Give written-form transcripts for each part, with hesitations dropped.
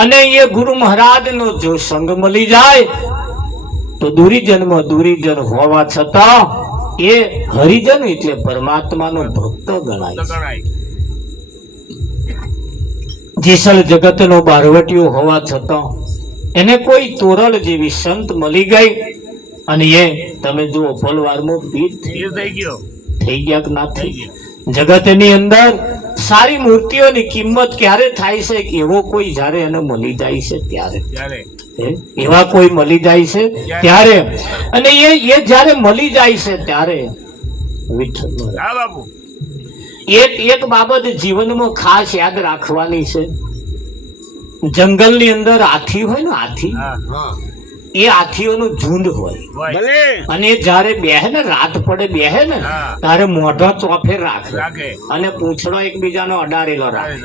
અને એ ગુરુ મહારાજ નો જો સંગ મળી જાય તો દુરીજન હોવા છતાં એ હરિજન એટલે પરમાત્માનો ભક્ત ગણાય છે. જેસલ જગતનો બારવટીયો હોવા છતાં એને કોઈ તોરલ જેવી સંત મળી ગઈ અને એ તમે જુઓ પલવારમાં પીર થઈ ગયા કે ના થઈ ગયા. જગતની અંદર સારી મૂર્તિઓની કિંમત ક્યારે થાય છે કે એવો કોઈ જ્યારે એને મળી જાય છે ત્યારે, એવા કોઈ મળી જાય છે ત્યારે, અને એ જ્યારે મળી જાય છે ત્યારે વિઠ્ઠલ એક બાબત જીવનમાં ખાસ યાદ રાખવાની છે. જંગલની અંદર હાથી હોય ને, હાથી એ હાથીઓનું ઝુંડ હોય અને જ્યારે બેહે ને, રાત પડે બેહે ને ત્યારે મોઢા ચોફે રાખે અને પૂંછડો એકબીજાનો અડારેલો રાખે.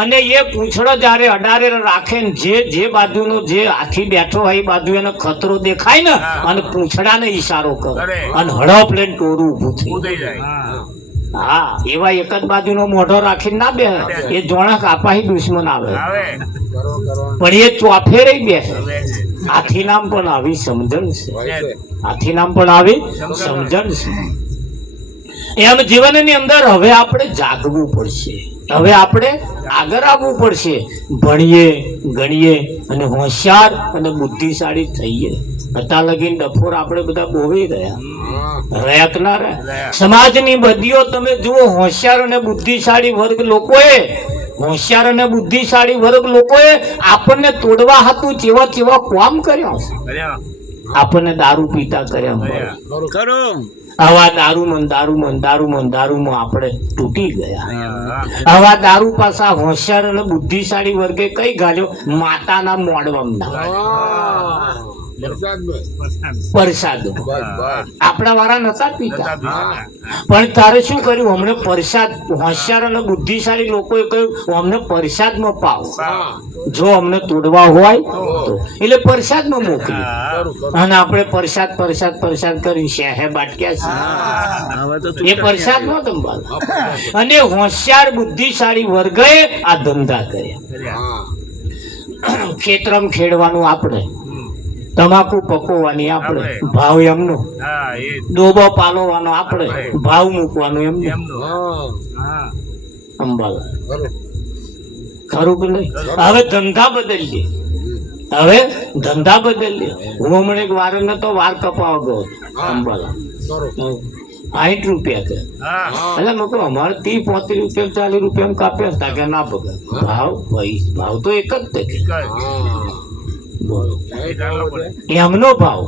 અને એ પૂંછડો જ્યારે અડારેલો રાખે ને જે બાજુનો જે હાથી બેઠો હોય એ બાજુ એને ખતરો દેખાય ને અને પૂંછડાને ઈશારો કરે અને હડપ લઈને ટોરું ઊભું થઈ જાય. હા, એવા એક જ બાજુનો મોઢો રાખીને ના બે, એ જોણા કાપાહી દુશ્મન આવે પણ એ ચોફે રહી બેસે. હાથી નામ પણ આવી સમજણ છે, હાથી નામ પણ આવી સમજણ છે. એમ જીવનની અંદર હવે આપણે જાગવું પડશે, હવે આપણે આગળ આવવું પડશે. ભણીએ ગણીએ અને હોશિયાર અને બુદ્ધિશાળી થઈએ. હતા લગીન ડફોર આપણે બધા બોવી રહ્યા કે ના રહ્યા. સમાજની બદીઓ તમે જુઓ, હોશિયાર અને બુદ્ધિશાળી વર્ગ લોકોએ આપણને તોડવા હતું જેવા કામ કર્યા છે. આપણને દારૂ પીતા કર્યા. આવા દારૂમાં આપણે તૂટી ગયા. આવા દારૂ પાછા હોશિયાર અને બુદ્ધિશાળી વર્ગે કઈ ગાલ્યો? માતાના મોડવામાં પરસાદ. આપણા વાળા નતા પીતા પણ તારે શું કર્યું? અમને પરસાદ, હોશિયાર અને બુદ્ધિશાળી લોકોએ કહ્યું અમને પરસાદમાં પાવ, જો અમને તોડવા હોય તો, એટલે પરસાદમાં મોકલ્યું. અને આપણે પરસાદ કરી શહેર બાટક્યા છે એ પરસાદમાં સંભાળ. અને હોશિયાર બુદ્ધિશાળી વર્ગએ આ ધંધા કર્યા. ખેતરમ ખેડવાનું આપણે, તમાકુ પકવવાની આપણે, ભાવ એમનો, ડોબો પાલવાનો આપણે, ભાવ મૂકવાનો એમનો. અંબાલા ખરું કે નહીં? હવે ધંધા બદલીએ. હું હમણાં એક વાર નતો વાર કપાવા ગયો અંબાલા, 60 રૂપિયા કે, એટલે મેં કહું અમારે 30-35 રૂપિયા 40 રૂપિયા કાપ્યા હતા કે ના પગાર. ભાવ તો એક જ તે એમનો ભાવ,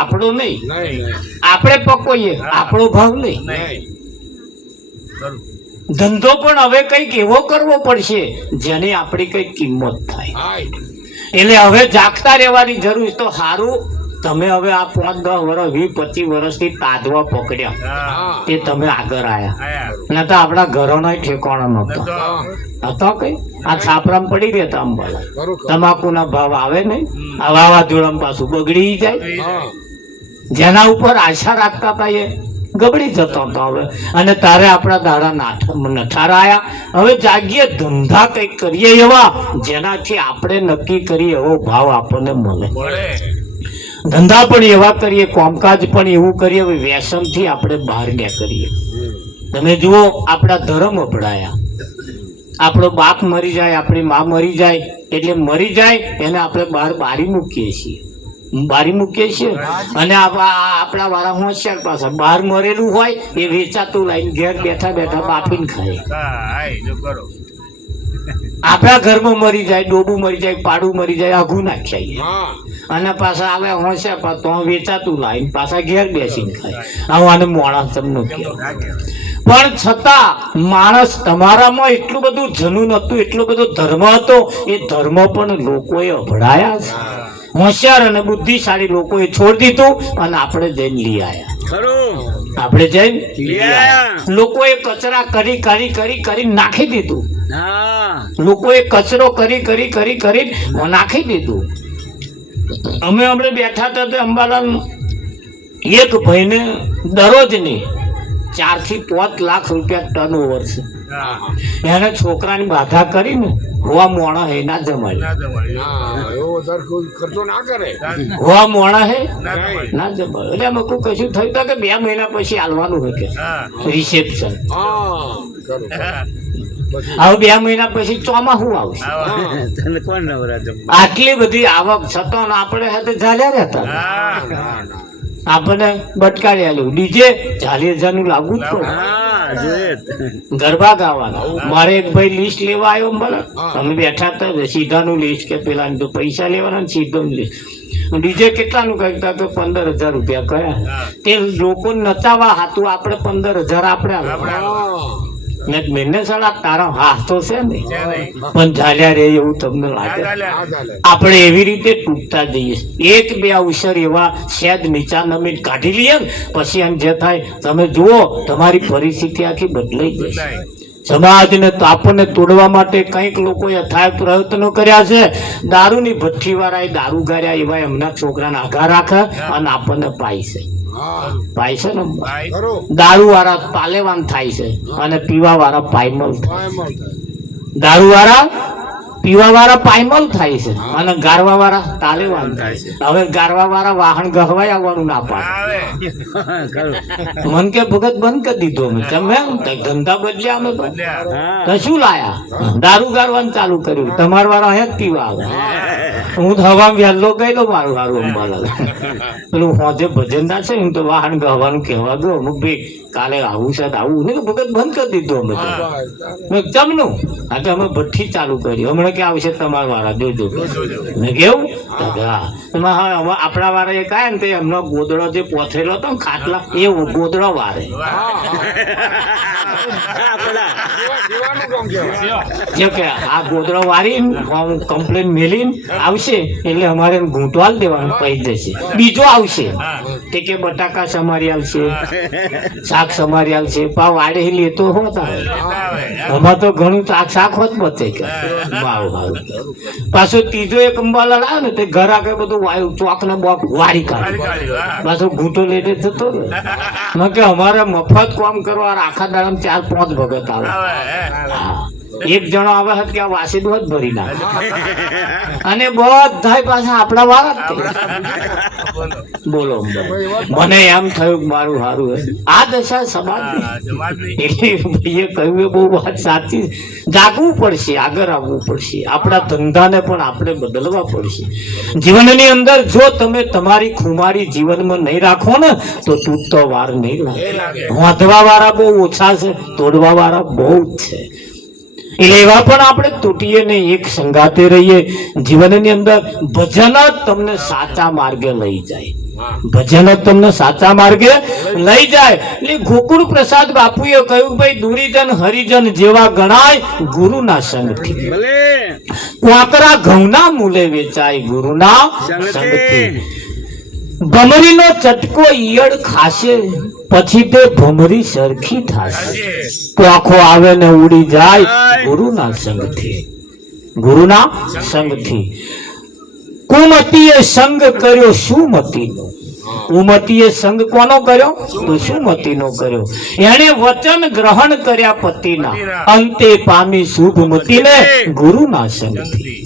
આપણો નહીં. આપણે પકવીએ, આપણો ભાવ નહીં. ધંધો પણ હવે કઈક એવો કરવો પડશે જેની આપણી કઈક કિંમત થાય. એટલે હવે જાગતા રહેવાની જરૂર. તો સારું, તમે હવે આ 5-10 વર્ષ 20-25 વર્ષથી તાજવા પકડ્યા તે તમે આગળ આયા. ન તો આપણા ઘરોનો ઠેકાણો નતો કઈ. આ છાપરામાં પડી રહેતા અંબાલા. તમાકુના ભાવ આવે નહીં, આ વાવાઝોડામાં પાછું બગડી જાય. જેના ઉપર આશા રાખતા હતા એ ગબડી જતો હતો હવે. અને તારે આપણા દાડા નઠારા આયા. હવે જાગીએ, ધંધા કઈક કરીએ એવા જેનાથી આપણે નક્કી કરીએ એવો ભાવ આપણને મળે. ધંધા પણ એવા કરીએ, કામકાજ પણ એવું કરીએ, વ્યસનથી આપણે બહાર નીકળીએ. તમે જુઓ, આપણા ધર્મ અપડાયા. આપણો બાપ મરી જાય, આપણી માં મરી જાય, એટલે મરી જાય એને આપણે બહાર બારી મૂકીએ છીએ. અને આપણા વાળા હોશિયાર પાછા બહાર મરેલું હોય એ વેચાતું લાઈને ઘેર બેઠા બાફીને ખાય. આપણા ઘરમાં મરી જાય, ડોબું મરી જાય, પાડું મરી જાય, આઘું નાખ્યા અને પાછા આવે હોશિયાર તો વેચાતું લાઈને પાછા ઘેર બેસીને ખાય. આને મોણા તમને પણ છતાં માણસ તમારામાં એટલું બધું જનૂન હતું, એટલો બધો ધર્મ હતો, એ ધર્મ પણ લોકોએ અભડાયા છે. હોશિયાર અને બુદ્ધિશાળી લોકોએ છોડી દીધું અને આપણે જઈને લઈ આવ્યા. લોકોએ કચરા કરી નાખી દીધું. લોકોએ કચરો કરી નાખી દીધું. અમે હમણાં બેઠા હતા અંબાલાલ, એક ભાઈને દરરોજની 4 થી 5 લાખ રૂપિયા ટર્ન ઓવર છે. એને છોકરાની બાધા કરીને હોવા મોણા હે ના જમાડે, ખર્ચો ના કરે, હોવા મોણા હે ના જમાડે. એટલે અમે કોઈ કશું થયું તો કે 2 મહિના પછી હાલવાનું હોય કે રિસેપ્શન. હવે 2 મહિના પછી ચોમાસું આવશે. આટલી બધી આવક છતાં આપણે હાથે ચાલ્યા રહેતા. આપણને બટકાડી આલ્યું ડીજે 40,000 નું લાગવું જ પડે. ગરબા ગાવાના. મારે એક ભાઈ લિસ્ટ લેવા આવ્યો, બોલે અમે બેઠા હતા, સીધાનું લિસ્ટ કે પેલા તો પૈસા લેવાના ને સીધું લિસ્ટ. ડીજે કેટલાનું કહેતા તો 15,000 રૂપિયા કયા. તે લોકો નચાવા હાથું આપણે 15,000 આપણે મહિને સાડા તારા હાથ તો છે ને પણ ઝાલ્યા રે એવું તમને લાગે. આપણે એવી રીતે તૂટતા જઈએ. 1-2 અવસર એવા શેદ નીચા નમીન કાઢી લઈએ ને પછી એમ જે થાય તમે જુઓ તમારી પરિસ્થિતિ આખી બદલાઈ જશે. સમાજને આપણને તોડવા માટે કંઈક લોકોએ અથાગ પ્રયત્નો કર્યા છે. દારૂની ભઠ્ઠી વાળા દારૂ ગાર્યા એવા એમના છોકરાને આઘા રાખે અને આપણને પાય છે ને. દારૂ વાળા પાલેવાન થાય છે અને પીવા વાળા પાયમલ થાય. દારૂ વાળા પીવા વાળા પાયમલ થાય છે અને ગારવા વાળા તાલેવાન થાય છે. હવે ગારવા વાળા વાહન ગહવાય આવવાનું ના પાડે. મન કે ભગત બંધ કરી દીધો અમે. તમે ધંધા બદલ્યા અમે તો શું લાયા? દારૂ ગારવાનું ચાલુ કર્યું. તમારા વાળા અહીંયા જ પીવા આવે. હું તો હવા વહેલો ગયેલો મારું સારું અંબાલાલ. પેલું હોજે ભજન ના છે હું તો વાહન ગહવાનું કહેવા ગયો. અમુક ભાઈ કાલે આવું છે આવું ને ભગત બંધ કરી દીધું અમે તો. જમનું આ તો અમે ભઠ્ઠી ચાલુ કરી. હમણાં કે આવશે તમારા વાળા જોજો. મેં કેવું આપણા વાળા એ કાય ને તે એમનો ગોદડો જે પોથરેલો હતો ને ખાટલા એ ગોદડો વારે જે કે આ ગોદડો વારી કમ્પ્લેન મેલીને આવશે એટલે અમારે ઘૂંટવાલ દેવાનું પૈ જશે. બીજો આવશે તે કે બટાકા સમારી આવશે, શાક સમારી આવશે. પાવ વાડે લેતો હોતા આમાં તો ઘણું શાક હોત બચે કે પાછો ત્રીજો એક અંબાલાલ આવે ને તે ઘર આગળ બધું વાયુ ચોક ને બોક વાળી કાઢે. પાછો ઘૂંટો લઈને જતો ને કે અમારે મફત કામ કરવા આખા દાડા 4-5 ભગત આવે. એક જણો આવે છે કે આ વાસી જ ભરી નાખે અને બધા પાછા આપણા વાળા બોલો. મને એમ થયું મારું સારું આ દશા સમાજની. એટલે ભાઈએ કહ્યું એ બહુ વાત સાચી. જાગવું પડશે, આગળ આવવું પડશે. આપણા ધંધાને પણ આપણે બદલવા પડશે. જીવનની અંદર જો તમે તમારી ખુમારી જીવનમાં નહીં રાખો ને તો તૂટતો વાર નહીં લાગે. વાંધવા વાળા બહુ ઓછા છે, તોડવા વાળા બહુ જ છે. એટલે એવા પણ આપણે તૂટીએ નહીં, એક સંગાતે રહીએ. જીવનની અંદર ભજન જ તમને સાચા માર્ગે લઈ જાય. ભજન જ તમને સાચા માર્ગે લઈ જાય. એટલે ગોકુળ પ્રસાદ બાપુએ કહ્યું ભાઈ દુરીજન હરિજન જેવા ગણાય ગુરુના સંગથી. કોકરા ઘઉંના મૂલે વેચાય ગુરુના સંગથી. ભમરીનો ચટકો ઈયળ ખાશે પછી તે ભમરી સરખી થશે. પોખો આવે ને ઉડી જાય ગુરુના સંગથી. ગુરુના સંગથી. કુમતીએ સંગ કર્યો સુમતીનો. ઉમતીએ સંગ કોનો કર્યો તો સુમતીનો કર્યો. એણે વચન ગ્રહણ કર્યા પતિના અંતે પામી શુભમતીને ગુરુના સંગથી.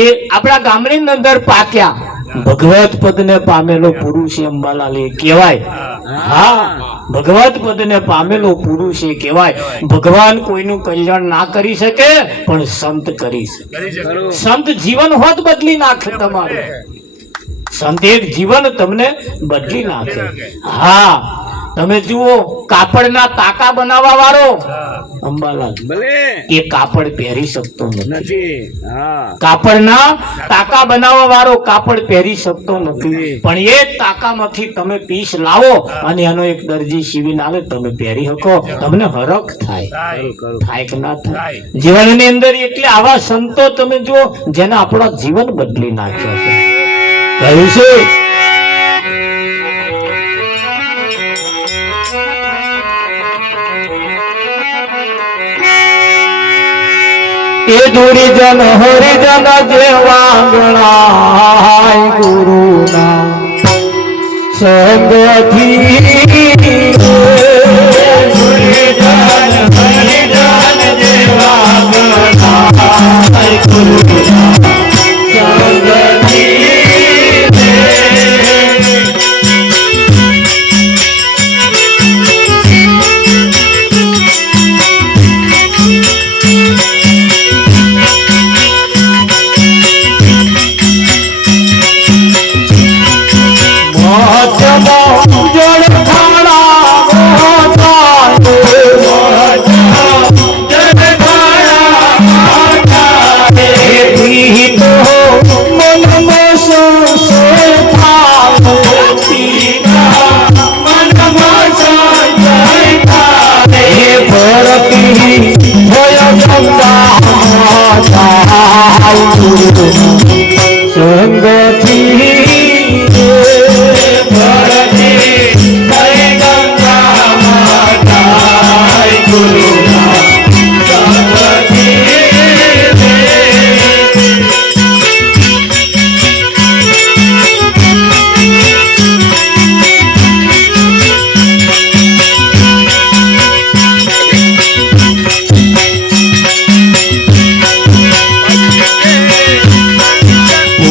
એ આપણા ગામની અંદર પાક્યા. ભગવત પદ ને પામેલો પુરુષ અંબાલાલ એ કહેવાય. હા, ભગવત પદ ને પામેલો પુરુષ એ કહેવાય. ભગવાન કોઈનું કલ્યાણ ના કરી શકે પણ સંત કરી શકે. સંત જીવન હોત બદલી નાખે તમારું. સંત એક જીવન તમને બદલી નાખે. હા, તમે જુઓ કાપડના તાકા બનાવવા વાળો અંબાલાલ એ કાપડ પહેરી શકતો નથી. કાપડના તાકા બનાવવા વાળો કાપડ પહેરી શકતો નથી. પણ એ તાકામાંથી તમે પીસ લાવો અને એનો એક દરજી સીવીને આવે તમે પહેરી શકો. તમને હરખ થાય કે ના થાય જીવનની અંદર. એટલે આવા સંતો તમે જુઓ જેને આપણો જીવન બદલી નાખ્યો છે. કહ્યું છે એ દુરીજન હરિજન જેવા ગણાય ગુરુના સંગથી. દુરીજન હરિજન જેવા ગણાય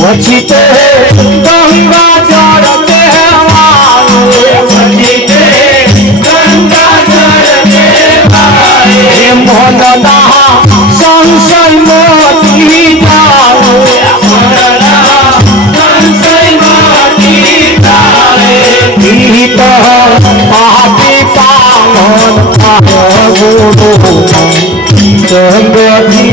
वचिते गंगा जल देवाए वचिते गंगा जल देवाए मनना संशय मोती जाए मनना संशय मोती जाए गीत पापी पावन गुरु संगति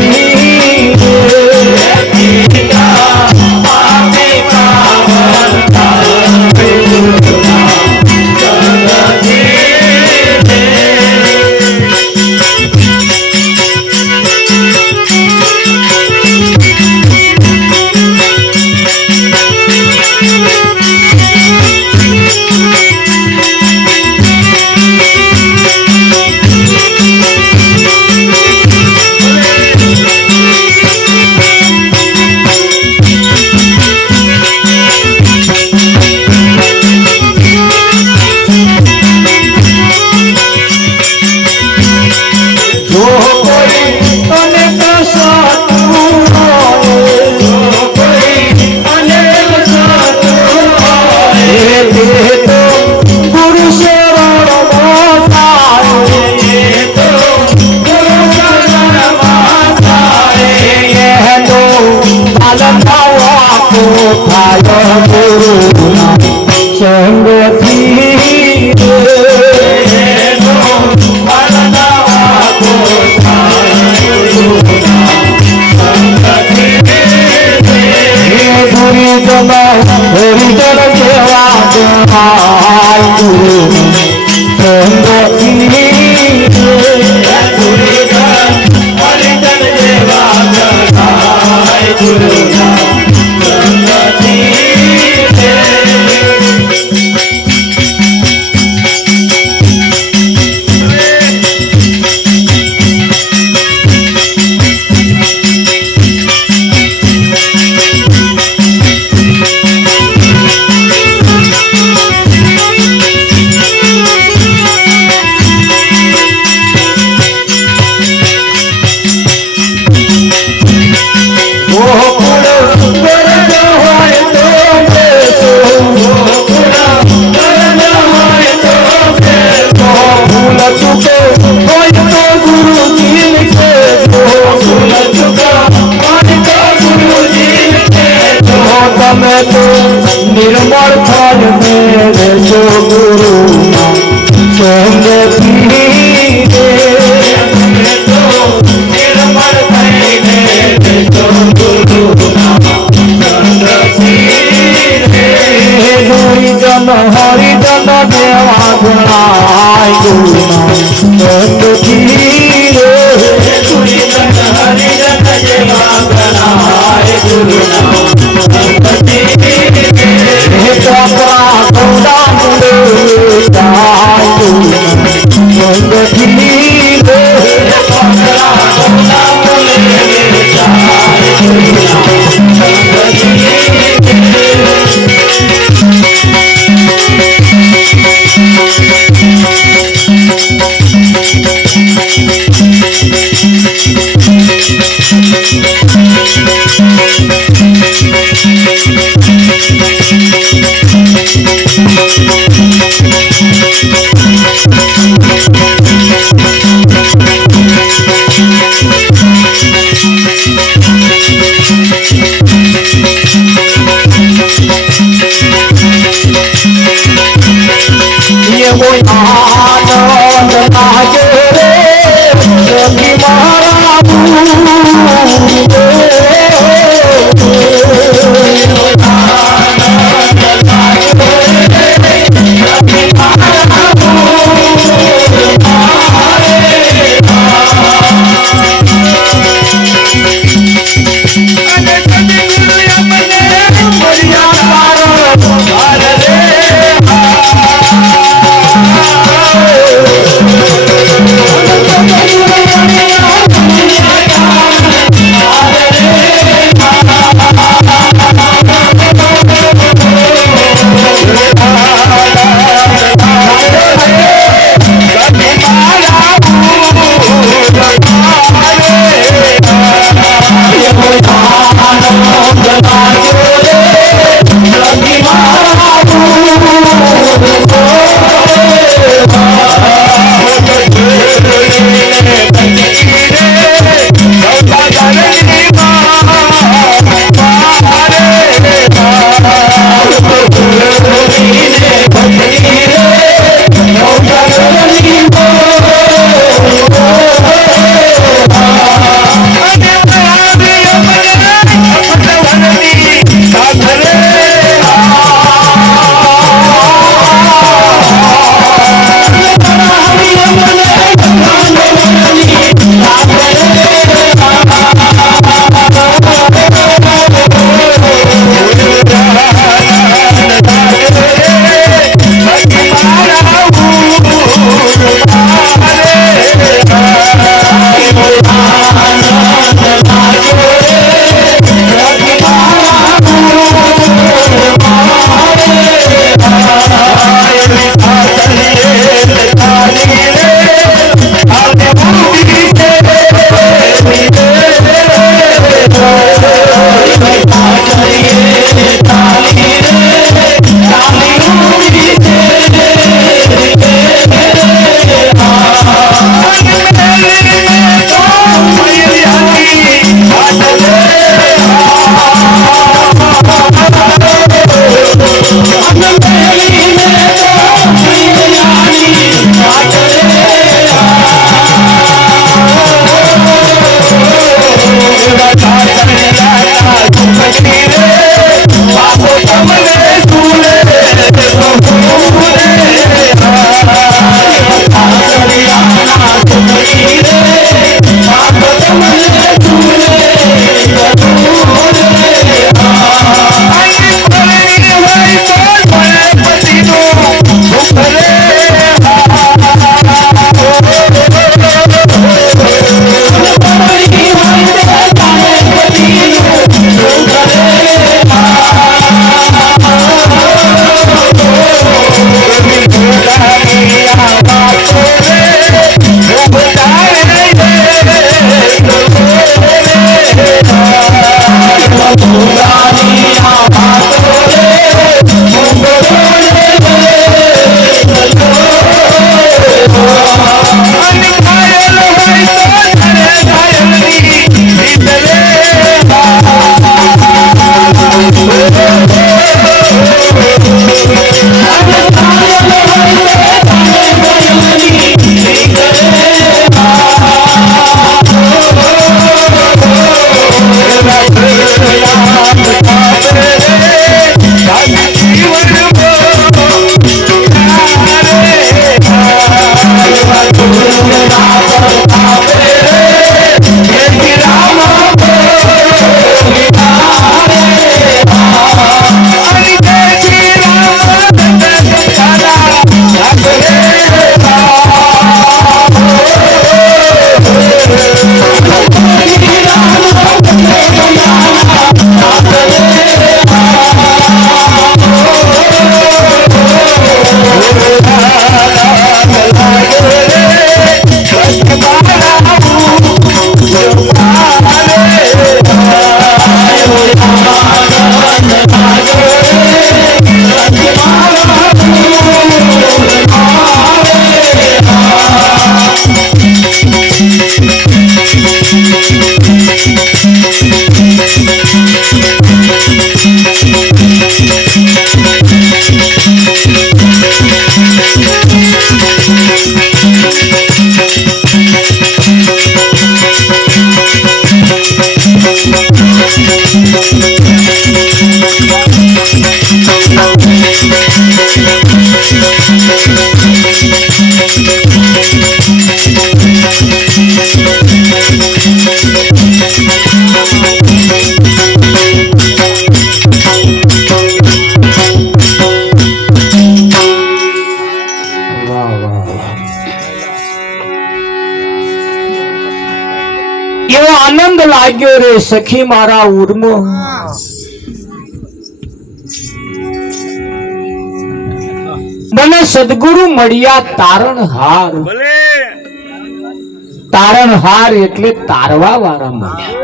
निर्मल फल मेरे जो गुरु संगति निर्मल फल मेरे जो गुरु हरिजन हरिजन देवा गणाय गुरु संगति हरिजन हरिजन देवा गणाय गुरु ये वो आनंद लागे रे योगी महाराज એવો આનંદ લાગ્યો રે સખી મારા ઉર્મો, મને સદગુરુ મળ્યા તારણહાર. તારણહાર એટલે તારવા વાળા મળ્યા.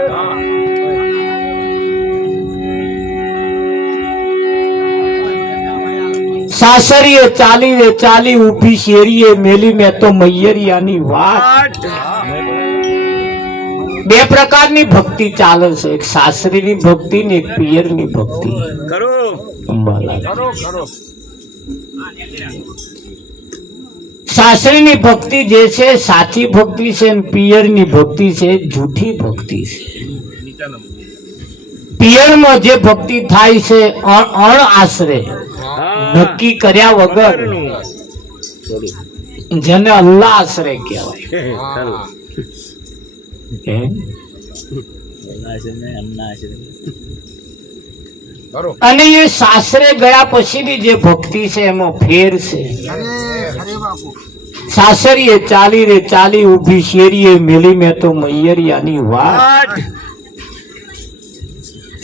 સાસરીએ ચાલી રે ચાલી ઊભી શેરીએ મેલી મેં તો મૈયરિયાની વાત. બે પ્રકારની ભક્તિ ચાલે છે, એક સાસરીની ભક્તિ ને એક પિયરની ભક્તિ. સાસરીની ભક્તિ જે છે સાચી ભક્તિ છે, પિયરની ભક્તિ છે જૂઠી ભક્તિ છે. પિયરમાં જે ભક્તિ થાય છે અણ આશરે નક્કી કર્યા વગર, જેને અલ્લાહ આશરે કહેવાય. અને એ સાસરે ગયા પછીની જે ભક્તિ છે એમાં ફેર છે. સાસરીએ ચાલી રે ચાલી ઊભી શેરીએ મેલી મેં તો મૈયરિયાની વાત.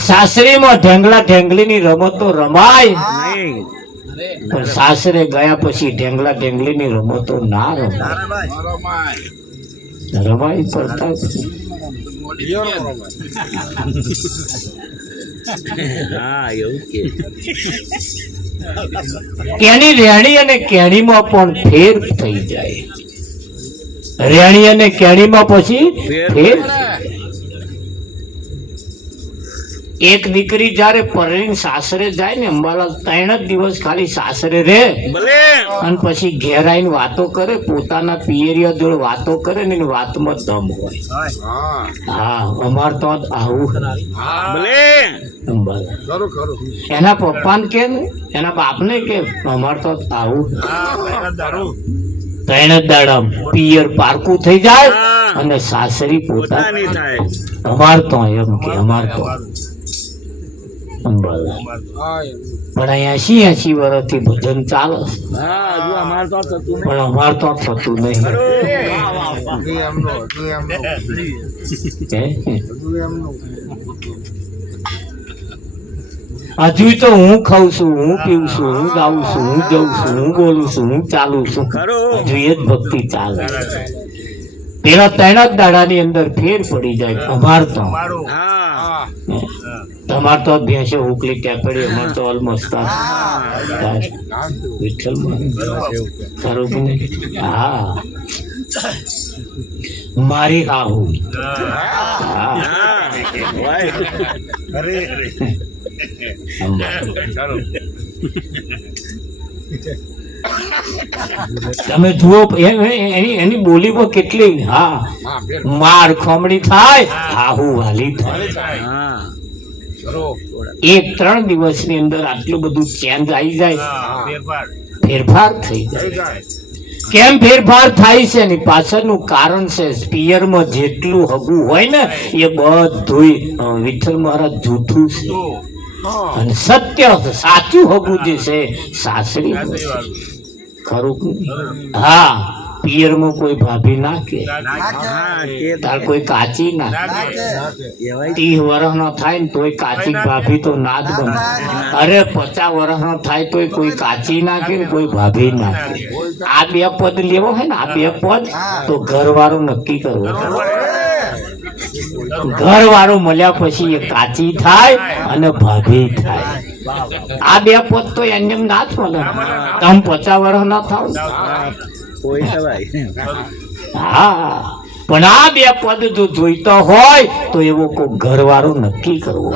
સાસરીમાં ઢેંગલા ઢેંગલીની રમતો રમાય, પણ સાસરે ગયા પછી ઢેંગલા ઢેંગલીની રમતો ના રમાય. રમાઈ પડતા કેની રેણી અને કેણીમાં પણ ફેર થઈ જાય. રેણી અને કેણીમાં પછી ફેર. એક દીકરી જયારે પરણીને સાસરે જાય ને અંબાલાલ 3 જ દિવસ ખાલી સાસરે રહે અને પછી ઘેર આવીને વાતો કરે, પોતાના પિયરિયા જોડે વાતો કરે ને એની વાતમાં દમ હોય. હા, અમાર તો આવું. એના પપ્પાને કે એના બાપને કે અમાર તો આવું. 3 જ દાડા પિયર પારકું થઈ જાય અને સાસરી પોતાની થાય. અમાર તો એમ કે અમાર તો પણ 80 વર્ષથી ભજન ચાલે, પણ અમાર તો થતું નહીં. હજુ તો હું ખાઉં છું, હું પીવું છું, હું ગાઉં છું, હું જઉં છું, હું બોલું છું, હું ચાલું છું. હજુ એ જ ભક્તિ ચાલે. પેલા 3 જ દાડાની અંદર ફેર પડી જાય. અમાર તો તમાર તો ભેંસો ઉકલી ટેપડી, અમાર તો ઓલમોસ્ટ વિઠ્ઠલ. હા, મારી હાહુ. તમે જુઓ એની બોલીમાં કેટલી માર ખોમડી થાય, હાહુ વાલી થાય. 1-3 દિવસની અંદર આટલું બધું ચેન્જ આવી જાય, ફેરફાર થઈ જાય. કેમ ફેરફાર થાય છે એની પાછળનું કારણ છે, પિયરમાં જેટલું હગું હોય ને એ બધું વિઠ્ઠલ મહારાજ જૂઠું છે અને સત્ય સાચું હગું જે છે સાસરી. ખરું? હા, પિયરમાં કોઈ ભાભી ના કે, તાર કોઈ કાચી ના 30 વર્ષનો થાય ને તોય કાચી ભાભી તો ના જ બને. અરે 50 વર્ષનો થાય તોય કોઈ કાચી ના કે કોઈ ભાભી ના કે. આ 2 પદ લેવો હોય ને, આ 2 પદ તો ઘરવાળો નક્કી કરવો. ઘરવાળો મળ્યા પછી એ કાચી થાય અને ભાભી થાય. આ 2 પદ તો એમ ના જ મળે. તમે 50 વર્ષ ના થાવ. હા, પણ આ 2 પદ જો જોઈતો હોય તો એવો કોઈ ઘરવાળો નક્કી કરવો.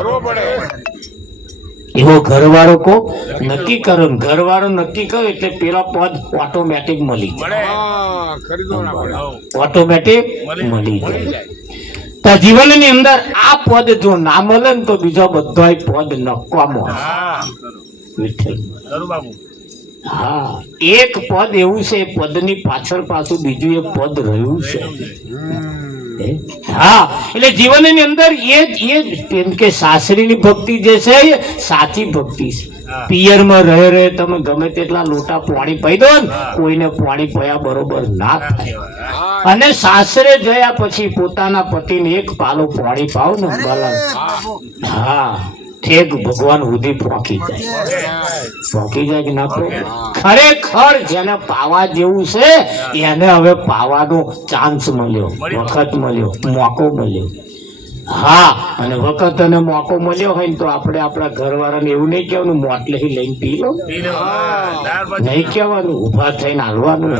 એવો ઘરવાળો કો નક્કી કરો. ઘરવાળો નક્કી કરો એટલે પેલા પદ ઓટોમેટિક મળી જાય. ઓટોમેટિક મળી જાય. તો જીવનની અંદર આ પદ જો ના મળે ને તો બીજો બધો પદ નકામો. વિઠ્ઠલ હા, એક પદ એવું છે, પદની પાછળ પાછું બીજું એક પદ રહ્યું છે. હા, એટલે જીવનની અંદર એ કે સાસરીની ભક્તિ જે છે એ સાચી ભક્તિ છે. પિયરમાં રહે તમે ગમે તેટલા લોટા પાણી પી દો ને, કોઈને પાણી પયા બરોબર ના થાય. અને સાસરે ગયા પછી પોતાના પતિને એક પાલો પાણી પાવ ને બલા, હા, ઠેક ભગવાન સુધી પહોંચી જાય કે ના પહોંચે. ખરેખર જેને પાવા જેવું છે એને હવે પાવાનો ચાન્સ મળ્યો, વખત મળ્યો, મોકો મળ્યો. હા, અને વખત અને મોકો મળ્યો હોય ને તો આપણે આપણા ઘરવાળાને એવું નહીં કહેવાનું મોટલે લઈને પી લો, નહીં કહેવાનું, ઉભા થઈને હાલવાનું,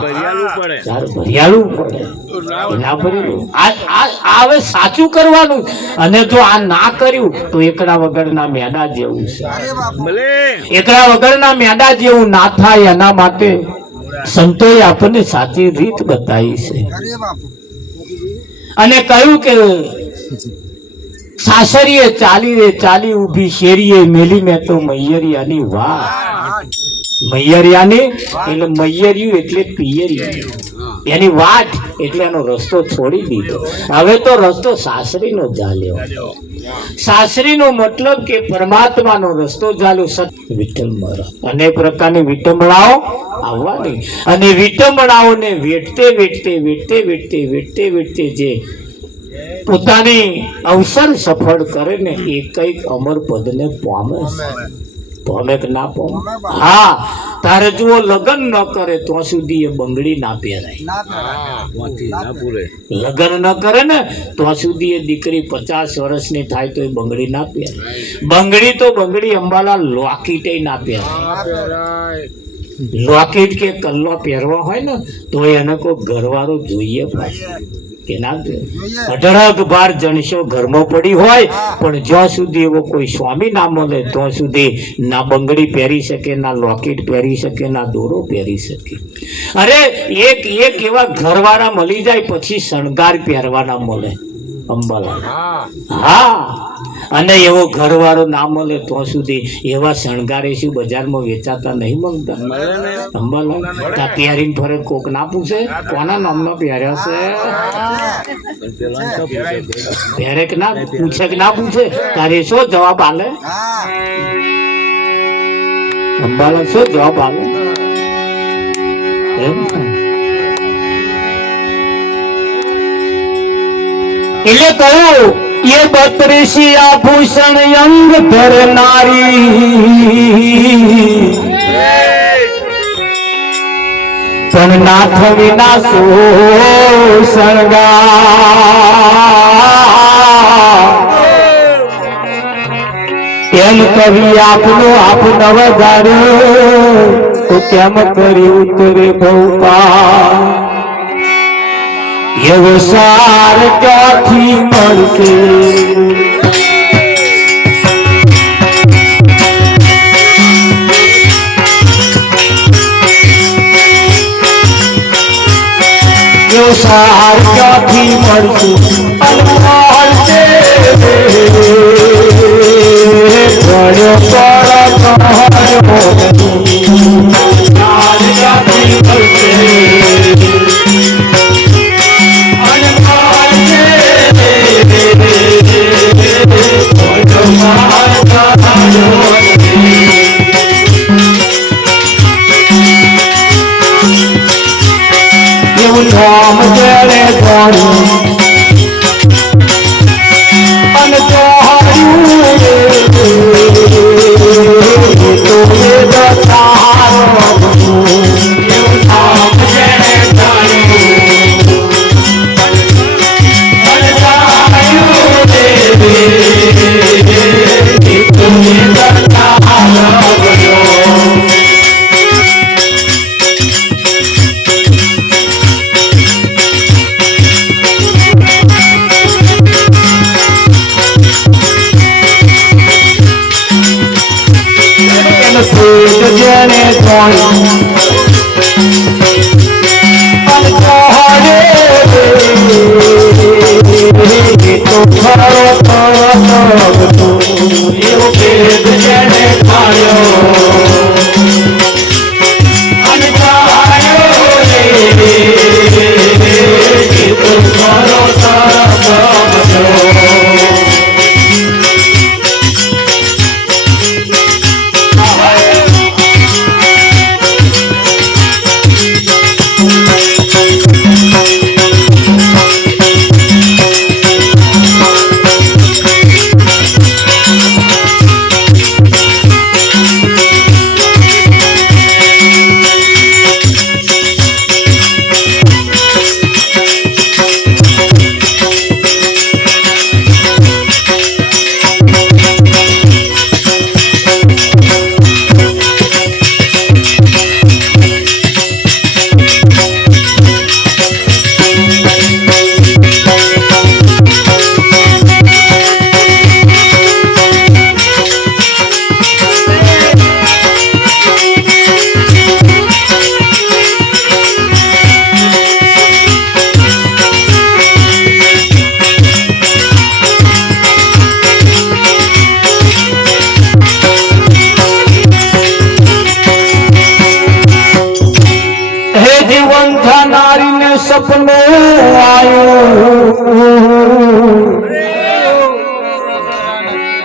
ભરિયાળું પડે ના ભરેલું. આ હવે સાચું કરવાનું. અને જો આ ના કર્યું તો એકડા વગરના મેડા જેવું છે. એકડા વગરના મેડા જેવું ના થાય એના માટે સંતોએ આપણને સાચી રીત બતાવી છે. અને કહ્યું કે સાસરીએ ચાલી ઊભી શેરીએ મેલી મેં તો મૈયરિયાની વાત. મૈયરિયાની એટલે મૈયરિયું એટલે પિયરિયું, એની વાટ એટલે એનો રસ્તો છોડી દીધો. હવે તો રસ્તો સાસરીનો ચાલ્યો. સાસરીનો મતલબ કે પરમાત્માનો રસ્તો ચાલ્યો. વિઠ્ઠલ મહારાજ અનેક પ્રકારની વિટંબણાઓ આવવાની, અને વિટંબણાઓને વેઠતે જે પોતાની અવસર સફળ કરે ને એ કઈક અમર પદને પામે કે ના પામે. હા, તારે જુઓ લગ્ન ન કરે તો સુધી એ બંગડી ના પહેરાય. લગ્ન ન કરે ને તો સુધી એ દીકરી 50 વર્ષની થાય તો એ બંગડી ના પહેરાય. બંગડી તો બંગડી અંબાલા લોકેટ ના પહેરાય. લોકેટ કે કલ્લો પહેરવા હોય ને તો એને કોઈ ઘરવાળો જોઈએ કે ના. અઢળક બાર જણસો ઘરમાં પડી હોય પણ જ્યાં સુધી એવો કોઈ સ્વામી ના મળે ત્યાં સુધી ના બંગડી પહેરી શકે, ના લોકેટ પહેરી શકે, ના દોરો પહેરી શકે. અરે એક એવા ઘરવાળા મળી જાય પછી શણગાર પહેરવાના મળે અંબાલા. હા, અને એવો ઘરવાળો ના મળે તો સુધી એવા શણગારે શું બજારમાં વેચાતા નહીં મળતા અંબાલા. પહેરીને ફરે કોક ના પૂછે કોના નામના પહેર્યા છે, પહેરે કે ના પૂછે કે ના પૂછે, તારે શું જવાબ આલે અંબાલા? શું જવાબ આલે? એટલે કહ્યું ये 32 आभूषण अंग धरनारी पण नाथ विना सो शृंगार एम कवि आपनो आप नवजार्यो तो केम करी उतरे भौपा એવો સાર ક્યાંથી મળશે? એવો સાર ક્યાંથી મળશે? અનમોલ છે પડ્યો ક્યાંથી મળશે? એવું નામ જયારે ધોર્યું અને જોડ્યું તો એ દતારો એવું નામ જયારે ધોર્યું અને જોડ્યું તો એ દતારો એવો ભેદ જેને ખાયો અને ખાયો રે એ તો મારો તરફ સપનું આવ્યું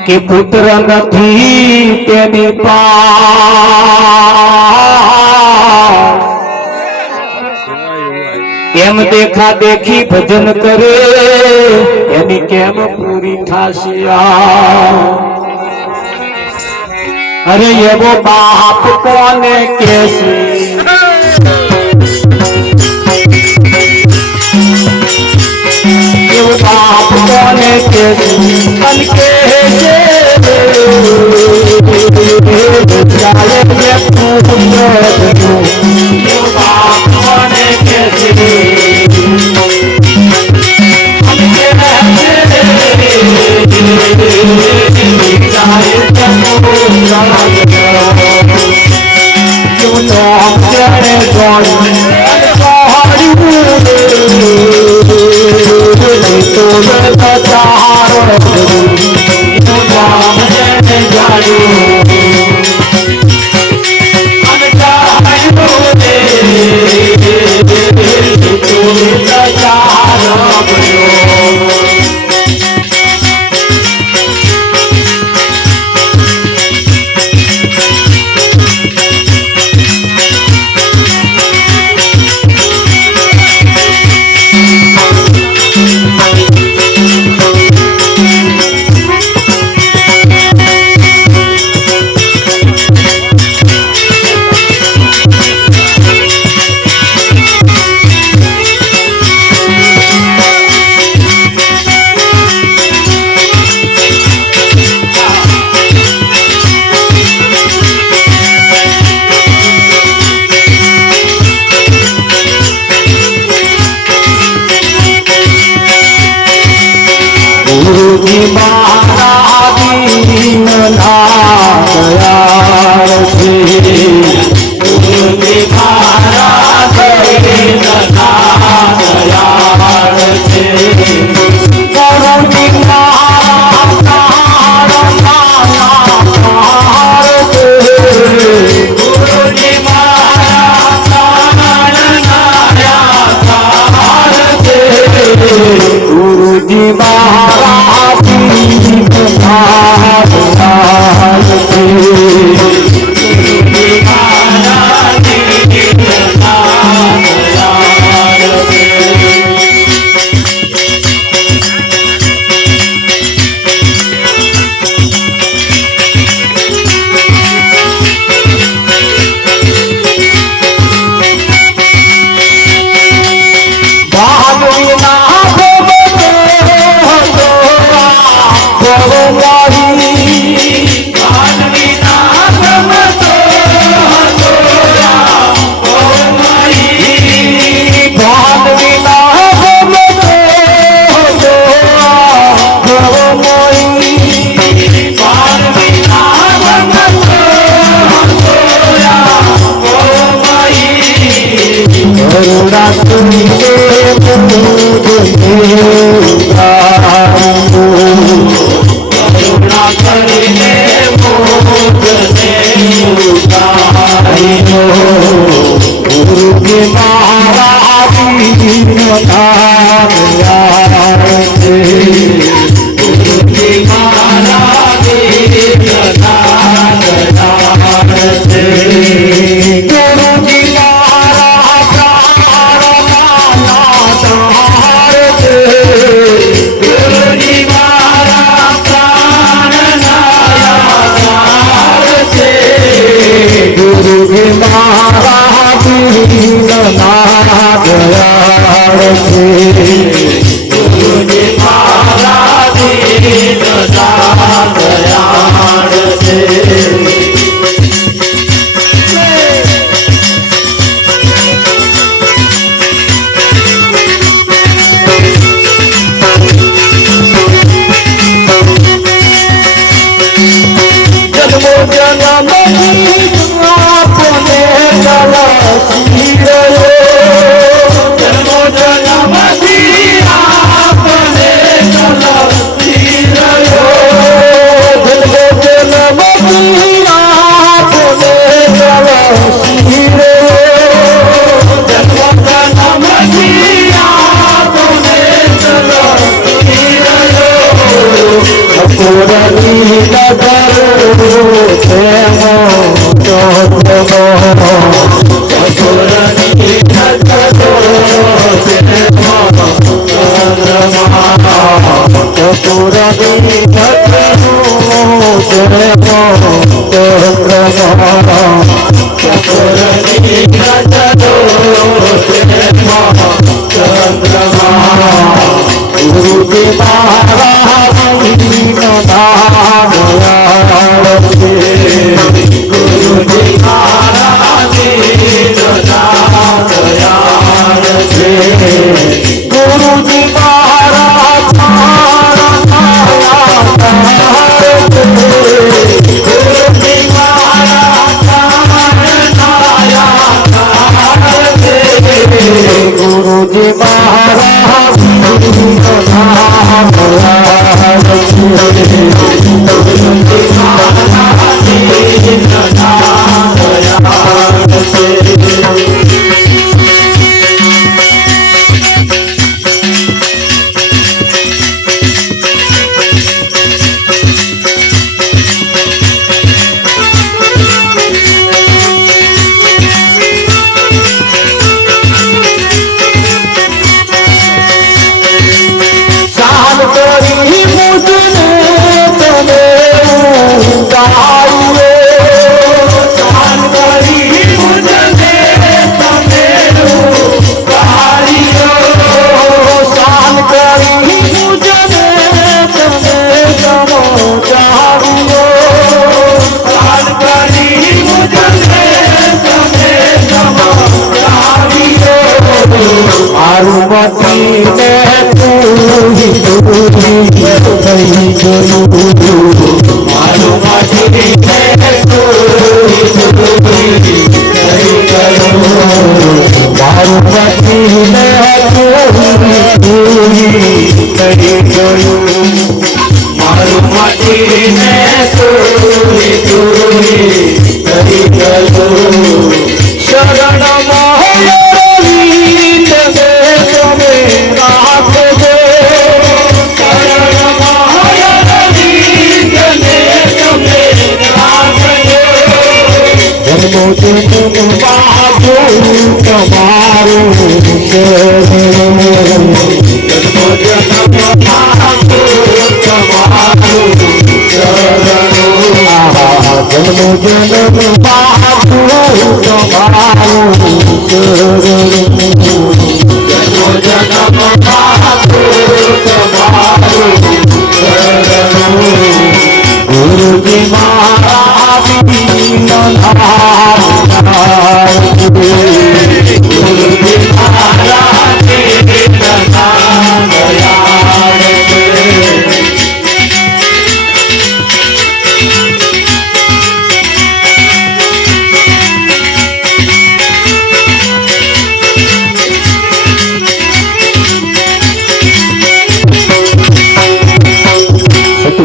કે પુત્ર નથી તેની પાસે એમ દેખા દેખી ભજન કરે એની કેમ પૂરી થશે અરે એવો બાપ કોને કહેશે बाप कोने के बन के जाले में बाप कोने के Thank you.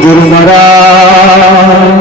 गुरु महाराज